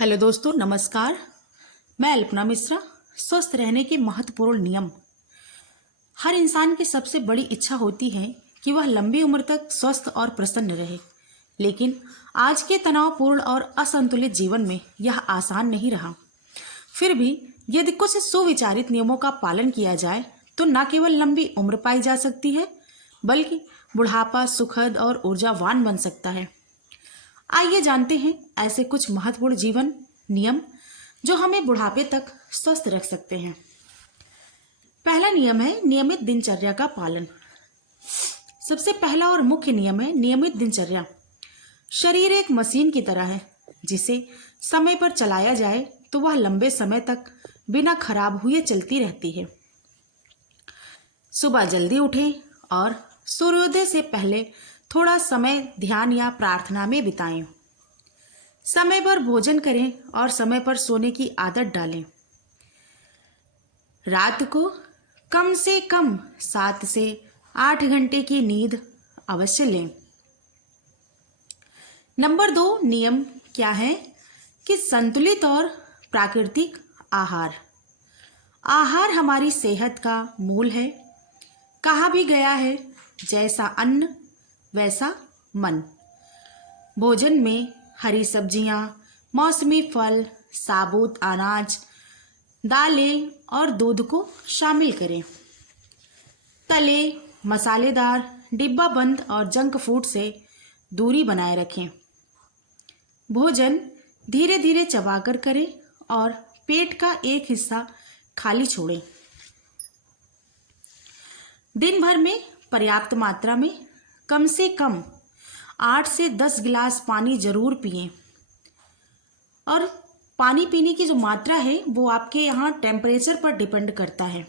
Hello दोस्तों, नमस्कार। मैं अल्पना मिश्रा। स्वस्थ रहने के महत्वपूर्ण नियम। हर इंसान की सबसे बड़ी इच्छा होती है कि वह लंबी उम्र तक स्वस्थ और प्रसन्न रहे, लेकिन आज के तनावपूर्ण और असंतुलित जीवन में यह आसान नहीं रहा। फिर भी यदि कुछ सुविचारित नियमों का पालन किया जाए तो न केवल लंबी उम्र पाई जा सकती है, बल्कि बुढ़ापा सुखद और ऊर्जावान बन सकता है। आइए जानते हैं ऐसे कुछ महत्वपूर्ण जीवन नियम जो हमें बुढ़ापे तक स्वस्थ रख सकते हैं। पहला नियम है नियमित दिनचर्या का पालन। सबसे पहला और मुख्य नियम है नियमित दिनचर्या। शरीर एक मशीन की तरह है, जिसे समय पर चलाया जाए तो वह लंबे समय तक बिना खराब हुए चलती रहती है। सुबह जल्दी उठें और सूर्योदय से पहले थोड़ा समय ध्यान या प्रार्थना में बिताएं। समय पर भोजन करें और समय पर सोने की आदत डालें। रात को कम से कम 7 से 8 घंटे की नींद अवश्य लें। नंबर 2 नियम क्या है कि संतुलित और प्राकृतिक आहार। आहार हमारी सेहत का मूल है। कहा भी गया है, जैसा अन्न वैसा मन। भोजन में हरी सब्जियां, मौसमी फल, साबुत अनाज, दालें और दूध को शामिल करें। तले, मसालेदार, डिब्बा बंद और जंक फूड से दूरी बनाए रखें। भोजन धीरे धीरे चबाकर करें और पेट का एक हिस्सा खाली छोड़ें। दिन भर में पर्याप्त मात्रा में कम से कम 8 से 10 गिलास पानी जरूर पिएं। और पानी पीने की जो मात्रा है वो आपके यहाँ टेम्परेचर पर डिपेंड करता है।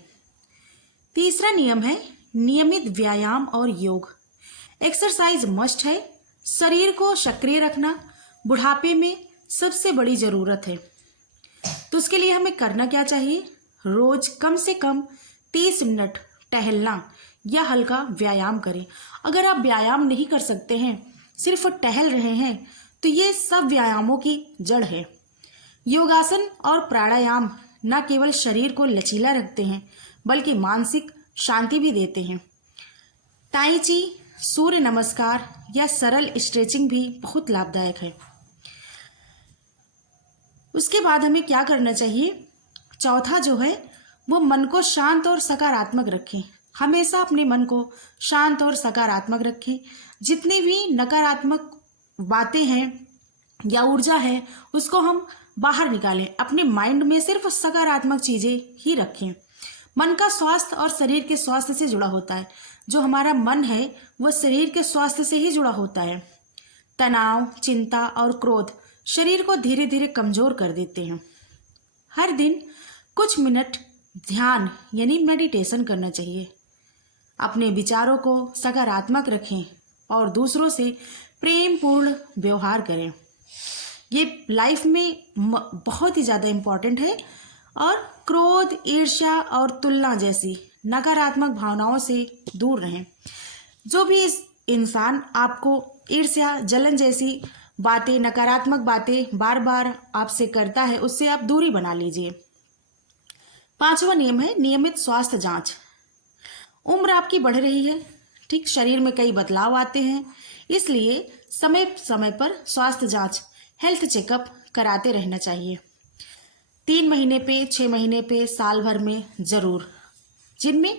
तीसरा नियम है नियमित व्यायाम और योग। एक्सरसाइज मस्ट है। शरीर को सक्रिय रखना बुढ़ापे में सबसे बड़ी ज़रूरत है। तो उसके लिए हमें करना क्या चाहिए? रोज कम से कम 30 मिनट टहलना या हल्का व्यायाम करें। अगर आप व्यायाम नहीं कर सकते हैं, सिर्फ टहल रहे हैं, तो ये सब व्यायामों की जड़ है। योगासन और प्राणायाम न केवल शरीर को लचीला रखते हैं, बल्कि मानसिक शांति भी देते हैं। ताई ची, सूर्य नमस्कार या सरल स्ट्रेचिंग भी बहुत लाभदायक है। उसके बाद हमें क्या करना चाहिए? चौथा जो है वो मन को शांत और सकारात्मक रखें। हमेशा अपने मन को शांत और सकारात्मक रखें। जितनी भी नकारात्मक बातें हैं या ऊर्जा है, उसको हम बाहर निकालें। अपने माइंड में सिर्फ सकारात्मक चीज़ें ही रखें। मन का स्वास्थ्य और शरीर के स्वास्थ्य से जुड़ा होता है। जो हमारा मन है वह शरीर के स्वास्थ्य से ही जुड़ा होता है। तनाव, चिंता और क्रोध शरीर को धीरे धीरे कमजोर कर देते हैं। हर दिन कुछ मिनट ध्यान यानी मेडिटेशन करना चाहिए। अपने विचारों को सकारात्मक रखें और दूसरों से प्रेम पूर्ण व्यवहार करें। ये लाइफ में बहुत ही ज़्यादा इम्पॉर्टेंट है। और क्रोध, ईर्ष्या और तुलना जैसी नकारात्मक भावनाओं से दूर रहें। जो भी इस इंसान आपको ईर्ष्या, जलन जैसी बातें, नकारात्मक बातें बार बार आपसे करता है, उससे आप दूरी बना लीजिए। 5वां नियम है नियमित स्वास्थ्य जांच। उम्र आपकी बढ़ रही है, ठीक, शरीर में कई बदलाव आते हैं, इसलिए समय समय पर स्वास्थ्य जांच, हेल्थ चेकअप कराते रहना चाहिए। 3 महीने पे, 6 महीने पे, साल भर में जरूर। जिनमें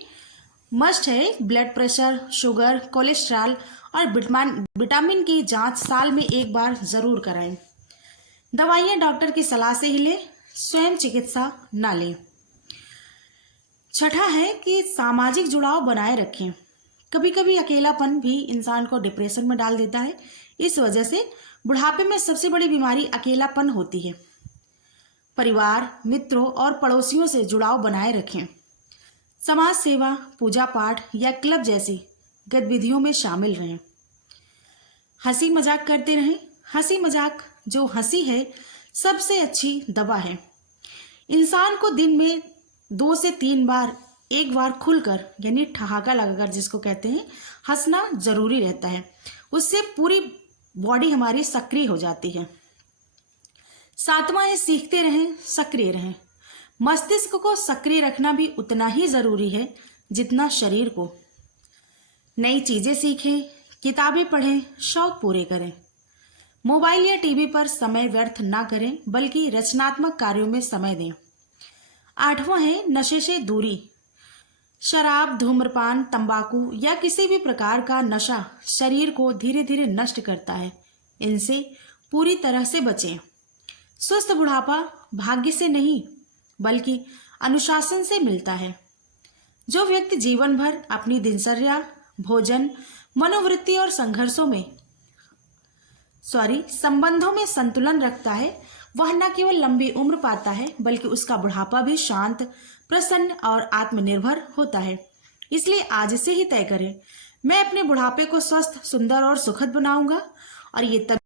मस्ट है ब्लड प्रेशर, शुगर, कोलेस्ट्रॉल और विटामिन की जांच साल में एक बार जरूर कराएं। दवाइयाँ डॉक्टर की सलाह से ही लें, स्वयं चिकित्सा ना लें। छठा है कि सामाजिक जुड़ाव बनाए रखें। कभी कभी अकेलापन भी इंसान को डिप्रेशन में डाल देता है। इस वजह से बुढ़ापे में सबसे बड़ी बीमारी अकेलापन होती है। परिवार, मित्रों और पड़ोसियों से जुड़ाव बनाए रखें। समाज सेवा, पूजा पाठ या क्लब जैसी गतिविधियों में शामिल रहें। हंसी मजाक करते रहें। हंसी मजाक, जो हंसी है, सबसे अच्छी दवा है। इंसान को दिन में 2 से 3 बार, एक बार खुलकर यानी ठहाका लगाकर, जिसको कहते हैं, हंसना जरूरी रहता है। उससे पूरी बॉडी हमारी सक्रिय हो जाती है। सातवां है सीखते रहें, सक्रिय रहें। मस्तिष्क को सक्रिय रखना भी उतना ही जरूरी है जितना शरीर को। नई चीजें सीखें, किताबें पढ़ें, शौक पूरे करें। मोबाइल या टीवी पर समय व्यर्थ ना करें बल्कि रचनात्मक कार्यों में समय दें। आठवां है नशे से दूरी। शराब, धूम्रपान, तंबाकू या किसी भी प्रकार का नशा शरीर को धीरे धीरे नष्ट करता है। इनसे पूरी तरह से बचें। स्वस्थ बुढ़ापा भाग्य से नहीं बल्कि अनुशासन से मिलता है। जो व्यक्ति जीवन भर अपनी दिनचर्या, भोजन, मनोवृत्ति और संबंधों में संतुलन रखता है, वह न केवल लंबी उम्र पाता है बल्कि उसका बुढ़ापा भी शांत, प्रसन्न और आत्मनिर्भर होता है। इसलिए आज से ही तय करें, मैं अपने बुढ़ापे को स्वस्थ, सुंदर और सुखद बनाऊंगा। और ये तब